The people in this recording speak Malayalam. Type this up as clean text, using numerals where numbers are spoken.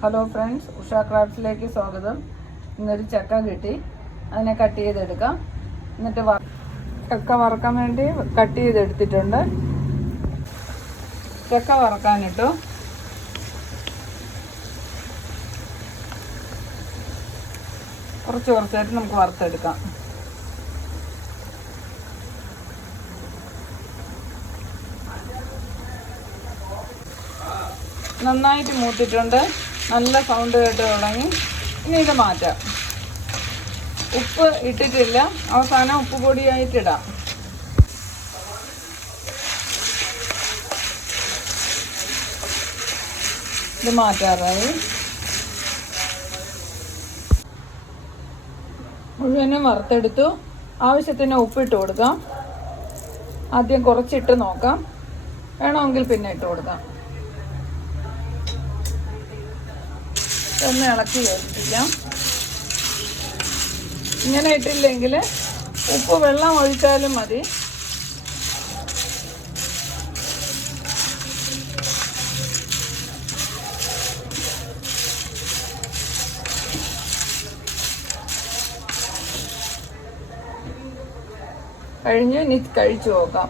ഹലോ ഫ്രണ്ട്സ്, ഉഷ ക്രാഫ്റ്റ്സിലേക്ക് സ്വാഗതം. ഇന്നൊരു ചക്ക കിട്ടി, അതിനെ കട്ട് ചെയ്തെടുക്കാം. എന്നിട്ട് ചക്ക വറക്കാൻ വേണ്ടി കട്ട് ചെയ്തെടുത്തിട്ടുണ്ട്. ചക്ക വറക്കാനിട്ടു. കുറച്ചായിട്ട് നമുക്ക് വറുത്തെടുക്കാം. നന്നായിട്ട് മൂത്തിട്ടുണ്ട്, നല്ല സൗണ്ട് കേട്ട് തുടങ്ങി. ഇനി ഇത് മാറ്റാം. ഉപ്പ് ഇട്ടിട്ടില്ല, അവസാനം ഉപ്പ് പൊടിയായിട്ടിടാം. ഇത് മാറ്റാറായി. മുഴുവനും വറുത്തെടുത്തു. ആവശ്യത്തിന് ഉപ്പിട്ട് കൊടുക്കാം. ആദ്യം കുറച്ചിട്ട് നോക്കാം, വേണമെങ്കിൽ പിന്നെ ഇട്ട് കൊടുക്കാം. ഒന്ന് ഇളക്കി യോജിപ്പിക്കാം. ഇങ്ങനെ ഇട്ടില്ലെങ്കിൽ ഉപ്പ് വെള്ളം ഒഴിച്ചാലും മതി. കഴിഞ്ഞ് ഇനി കഴിച്ചു നോക്കാം.